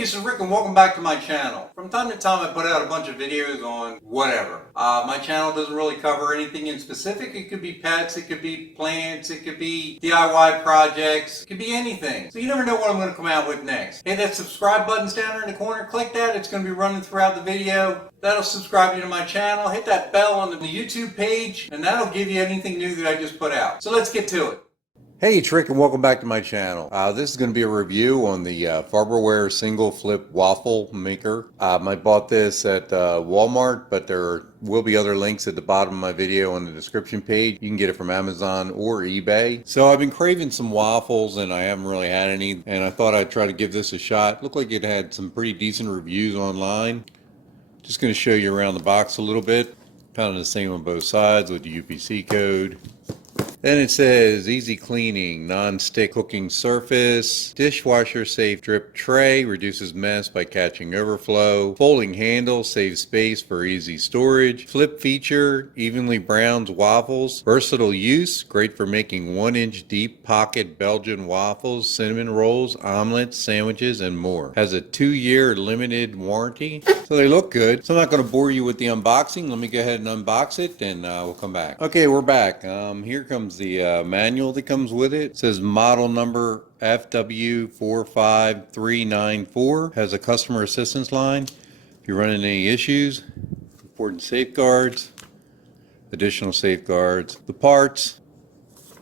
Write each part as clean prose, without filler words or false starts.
this is Rick and welcome back to my channel. From time to time I put out a bunch of videos on whatever. My channel doesn't really cover anything in specific. It could be pets, it could be plants, it could be DIY projects, it could be anything. So you never know what I'm going to come out with next. Hey, that subscribe button's down there in the corner. Click that. It's going to be running throughout the video. That'll subscribe you to my channel. Hit that bell on the YouTube page and that'll give you anything new that I just put out. So let's get to it. Hey, it's Rick and welcome back to my channel. This is going to be a review on the Farberware Single Flip Waffle maker. I bought this at Walmart, but there will be other links at the bottom of my video on the description page. You can get it from Amazon or eBay. So I've been craving some waffles and I haven't really had any, and I thought I'd try to give this a shot. Looked like it had some pretty decent reviews online. Just going to show you around the box a little bit. Kind of the same on both sides with the UPC code. Then it says easy cleaning, non-stick cooking surface, dishwasher-safe drip tray, reduces mess by catching overflow, folding handle, saves space for easy storage, flip feature, evenly browns waffles, versatile use, great for making 1-inch deep pocket Belgian waffles, cinnamon rolls, omelets, sandwiches, and more. Has a 2-year limited warranty, so they look good. So I'm not going to bore you with the unboxing. Let me go ahead and unbox it and we'll come back. Okay, we're back. Here comes the manual that comes with it. It says model number FW45394. Has a customer assistance line. If you're running any issues, important safeguards, additional safeguards, the parts,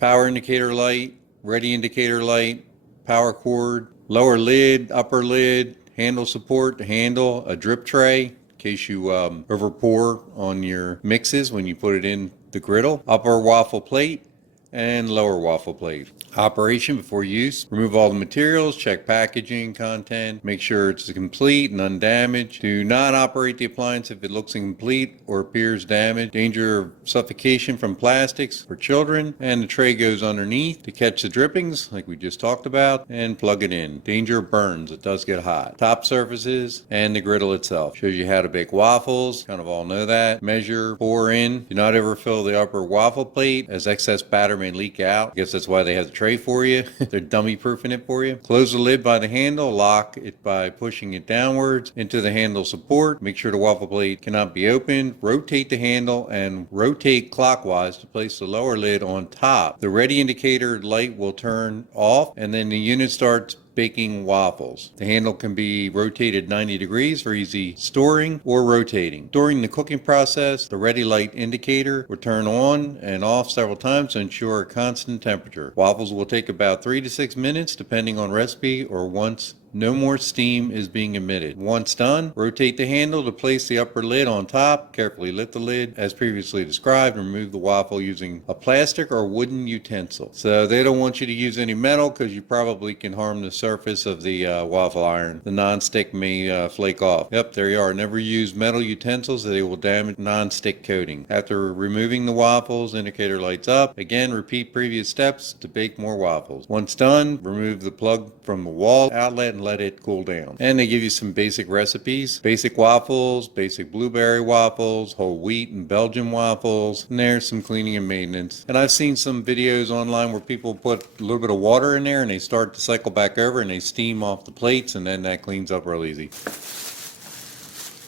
power indicator light, ready indicator light, power cord, lower lid, upper lid, handle support, handle, a drip tray in case you over pour on your mixes when you put it in the griddle, upper waffle plate, and lower waffle plate. Operation before use. Remove all the materials, check packaging content, make sure it's complete and undamaged. Do not operate the appliance if it looks incomplete or appears damaged. Danger of suffocation from plastics for children. And the tray goes underneath to catch the drippings like we just talked about and plug it in. Danger of burns. It does get hot. Top surfaces and the griddle itself. Shows you how to bake waffles. Kind of all know that. Measure, pour in. Do not overfill the upper waffle plate as excess batter may leak out. I guess that's why they have the tray for you. They're dummy proofing it for you. Close the lid by the handle. Lock it by pushing it downwards into the handle support. Make sure the waffle plate cannot be opened. Rotate the handle and rotate clockwise to place the lower lid on top. The ready indicator light will turn off and then the unit starts baking waffles. The handle can be rotated 90 degrees for easy storing or rotating. During the cooking process, the ready light indicator will turn on and off several times to ensure a constant temperature. Waffles will take about 3 to 6 minutes depending on recipe or once no more steam is being emitted. Once done, rotate the handle to place the upper lid on top. Carefully lift the lid as previously described and remove the waffle using a plastic or wooden utensil. So they don't want you to use any metal because you probably can harm the surface of the waffle iron. The non-stick may flake off. Yep, there you are. Never use metal utensils. They will damage non-stick coating. After removing the waffles, indicator lights up. Again, repeat previous steps to bake more waffles. Once done, remove the plug from the wall outlet and let it cool down. And they give you some basic recipes. Basic waffles, basic blueberry waffles, whole wheat and Belgian waffles, and there's some cleaning and maintenance. And I've seen some videos online where people put a little bit of water in there and they start to cycle back over and they steam off the plates and then that cleans up real easy.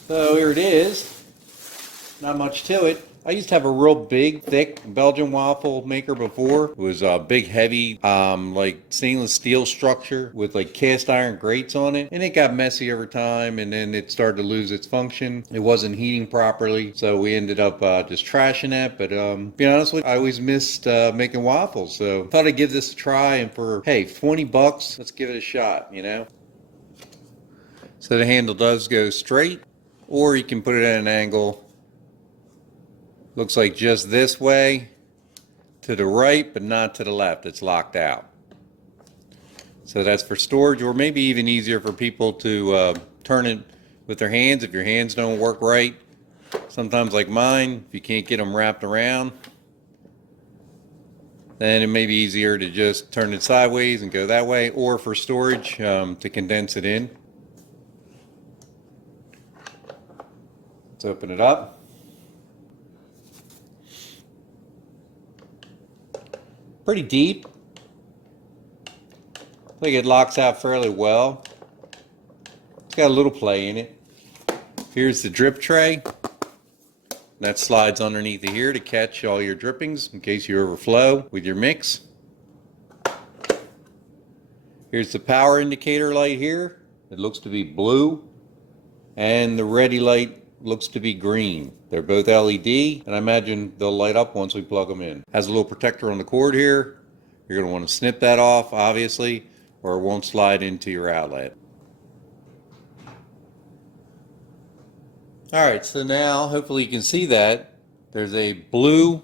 So here it is. Not much to it. I used to have a real big, thick Belgian waffle maker before. It was a big, heavy, like stainless steel structure with like cast iron grates on it. And it got messy over time and then it started to lose its function. It wasn't heating properly. So we ended up just trashing that. But be honest with you, I always missed making waffles. So I thought I'd give this a try. And for, hey, 20 bucks, let's give it a shot, you know? So the handle does go straight or you can put it at an angle. Looks like just this way to the right, but not to the left. It's locked out. So that's for storage, or maybe even easier for people to turn it with their hands if your hands don't work right. Sometimes like mine, if you can't get them wrapped around, then it may be easier to just turn it sideways and go that way, or for storage to condense it in. Let's open it up. Pretty deep. I think it locks out fairly well. It's got a little play in it. Here's the drip tray. That slides underneath of here to catch all your drippings in case you overflow with your mix. Here's the power indicator light here. It looks to be blue, and the ready light looks to be green. They're both LED, and I imagine they'll light up once we plug them in. Has a little protector on the cord here. You're going to want to snip that off, obviously, or it won't slide into your outlet. Alright, so now hopefully you can see that there's a blue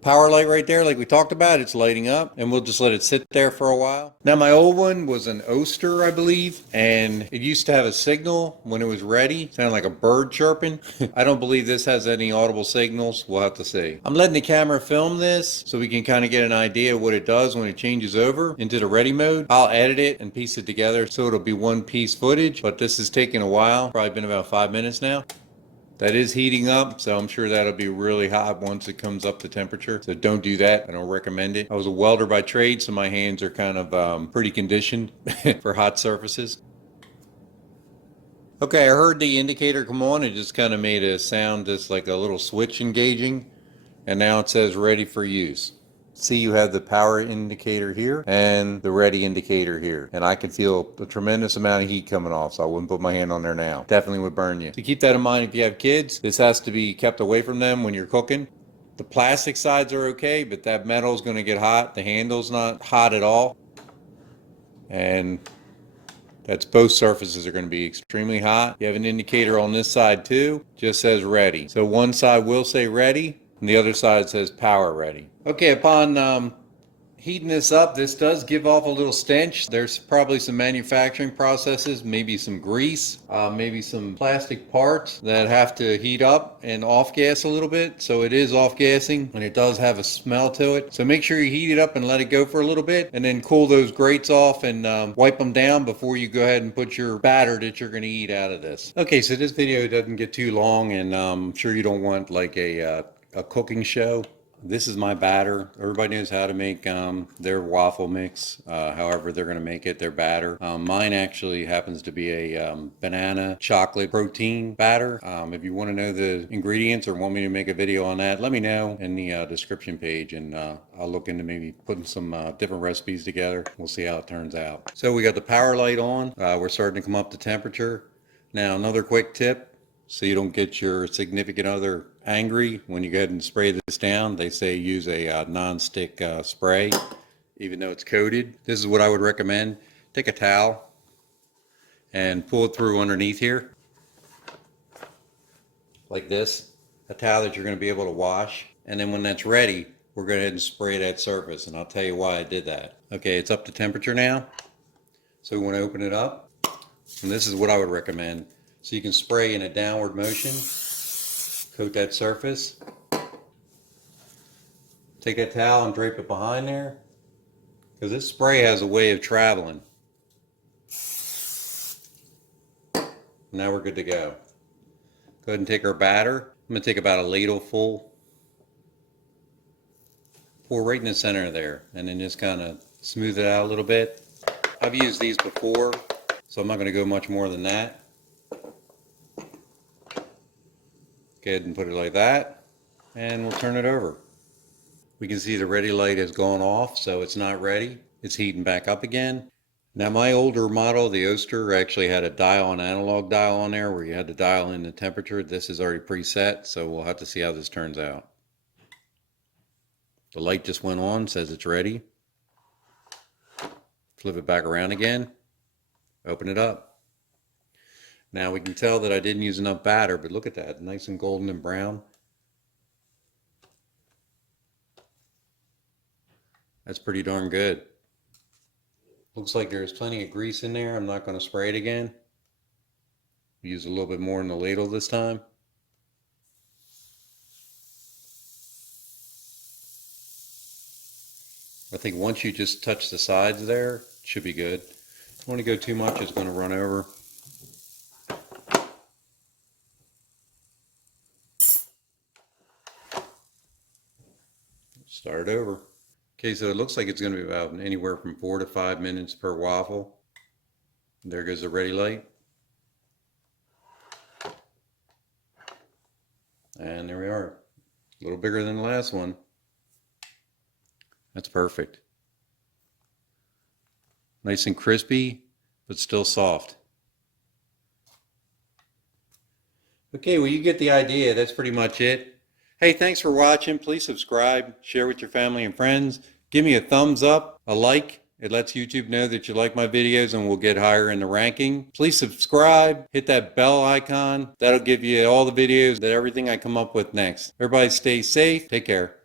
power light right there like we talked about. It's lighting up, and we'll just let it sit there for a while. Now my old one was an Oster, I believe, and it used to have a signal when it was ready. It sounded like a bird chirping. I don't believe this has any audible signals. We'll have to see. I'm letting the camera film this so we can kind of get an idea of what it does when it changes over into the ready mode. I'll edit it and piece it together so it'll be one piece footage, but this is taking a while. Probably been about 5 minutes now. That is heating up, so I'm sure that'll be really hot once it comes up to temperature. So don't do that. I don't recommend it. I was a welder by trade, so my hands are kind of pretty conditioned for hot surfaces. Okay, I heard the indicator come on. It just kind of made a sound, just like a little switch engaging. And now it says ready for use. See, you have the power indicator here and the ready indicator here. And I can feel a tremendous amount of heat coming off, so I wouldn't put my hand on there now. Definitely would burn you. So keep that in mind if you have kids. This has to be kept away from them when you're cooking. The plastic sides are okay, but that metal is going to get hot. The handle's not hot at all. And that's both surfaces are going to be extremely hot. You have an indicator on this side too. Just says ready. So one side will say ready, and the other side says power ready. Okay, upon heating this up, this does give off a little stench. There's probably some manufacturing processes, maybe some grease, maybe some plastic parts that have to heat up and off gas a little bit. So it is off gassing, and it does have a smell to it. So make sure you heat it up and let it go for a little bit, and then cool those grates off and wipe them down before you go ahead and put your batter that you're going to eat out of this. Okay, so this video doesn't get too long, and I'm sure you don't want like a cooking show. This is my batter. Everybody knows how to make their waffle mix, however they're going to make it, their batter. Mine actually happens to be a banana chocolate protein batter. If you want to know the ingredients or want me to make a video on that, let me know in the description page, and I'll look into maybe putting some different recipes together. We'll see how it turns out. So we got the power light on. We're starting to come up to temperature. Now another quick tip, so you don't get your significant other angry when you go ahead and spray this down. They say use a non-stick spray, even though it's coated. This is what I would recommend. Take a towel and pull it through underneath here, like this. A towel that you're going to be able to wash. And then when that's ready, we're going to go ahead and spray that surface. And I'll tell you why I did that. Okay, it's up to temperature now. So we want to open it up. And this is what I would recommend. So you can spray in a downward motion, coat that surface, take that towel and drape it behind there, because this spray has a way of traveling. Now we're good to go. Go ahead and take our batter. I'm going to take about a ladle full, pour right in the center there, and then just kind of smooth it out a little bit. I've used these before, so I'm not going to go much more than that. Go ahead and put it like that, and we'll turn it over. We can see the ready light has gone off, so it's not ready. It's heating back up again. Now my older model, the Oster, actually had a dial, an analog dial on there where you had to dial in the temperature. This is already preset, so we'll have to see how this turns out. The light just went on, says it's ready. Flip it back around again, open it up. Now we can tell that I didn't use enough batter, but look at that, nice and golden and brown. That's pretty darn good. Looks like there's plenty of grease in there. I'm not going to spray it again. Use a little bit more in the ladle this time. I think once you just touch the sides there, it should be good. If you want to go too much, it's going to run over. Start it over. Okay, so it looks like it's going to be about anywhere from 4 to 5 minutes per waffle. There goes the ready light. And there we are. A little bigger than the last one. That's perfect. Nice and crispy, but still soft. Okay, well, you get the idea. That's pretty much it. Hey, thanks for watching. Please subscribe, share with your family and friends. Give me a thumbs up, a like. It lets YouTube know that you like my videos and we'll get higher in the ranking. Please subscribe, hit that bell icon. That'll give you all the videos, that everything I come up with next. Everybody stay safe. Take care.